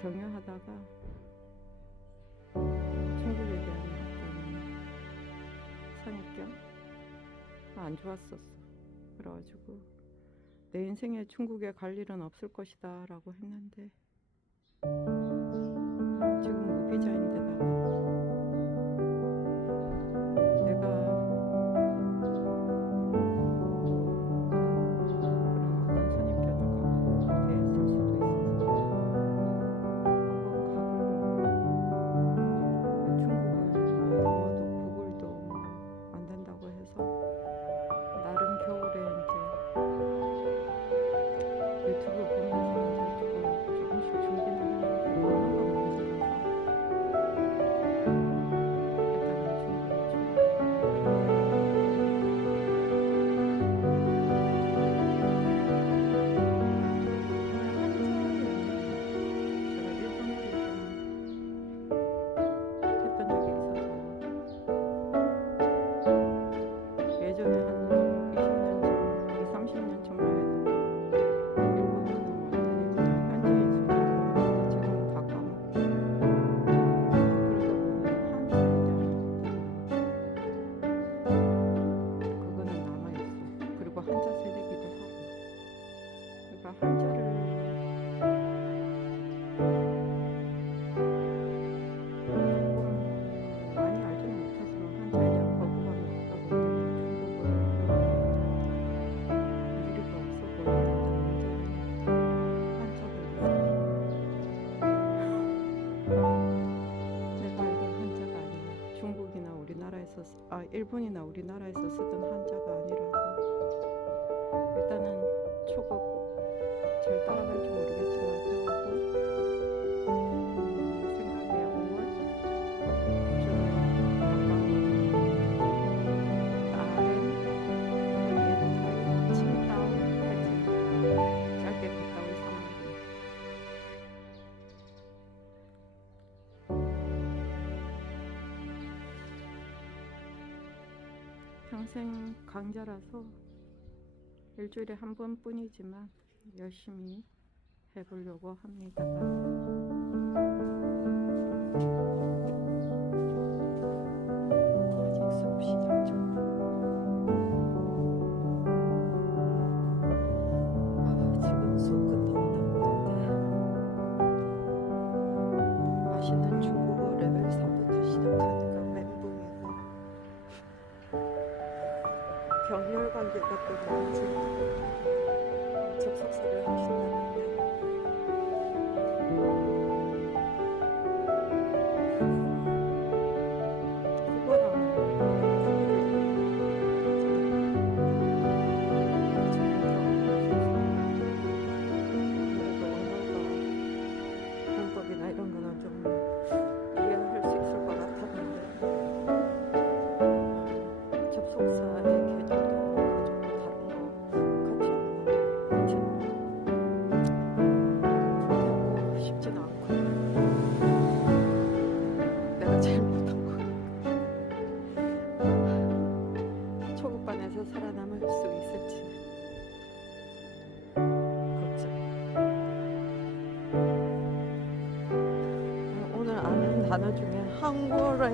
경유하다가 중국에 대한 어떤 선입견 안 좋았었어. 그래가지고 내 인생에 중국에 갈 일은 없을 것이다 라고 했는데 지금 무비자인데다가 내가 그런 어떤 선입견을 갖고 대했을 수도 있어서 한번 가보려고. 중국은 영어도 구글도 안 된다고 해서 나름 겨울에 이제 유튜브 보면서 이제 조금씩 준비는 하는데 원어가 문제라서 일단은 중국어 제가 일본어를 좀 했던 적이 있어서 예전에 한 20년 전, 20, 30년 전만 해도 일본어는 완전히 그냥 현지인 수준이었는데 지금은 다 까먹고 그러다 보니 한자에 대한 그거는 남아있어. 그리고 한자 세대기도 하고. 그러니까 한자를 조금 많이 알지는 못해서 한자에 대한 거부감이 없다 보니 중국어를 배우는 무리가 없어 보이는데 문제는 한자가 내가 알던 한자가 아니야. 중국이나 우리나라에서 일본이나 우리나라에서 쓰던 한자가 아니라서 일단은 초급 잘 따라갈지 모르겠지만 배우고 생각에 5월쯤에 가까운 나름 옛타이 칭다오 할지 짧게 갔다 올 생각입니다. 평생 강좌라서 일주일에 한 번뿐이지만 열심히 해보려고 합니다. 아직 수업 시작 전. 지금 수업 끝나고 나오는데 맛있는 중국어 레벨 3부터 시작하니까 멘붕이고 경혈 관계가 또 뭔지 접속사를 하신다는데 문법이나 이런 거는 좀 이해는 할 수 있을 것 같았는데 접속사의 개념도 가지고 다른 거 같이 하는 포기하고 싶진 않고 내가 제일 못한 거 초급반에서 살아남을 수 있을지 걱정. 오늘 아는 단어 중에 한국어랩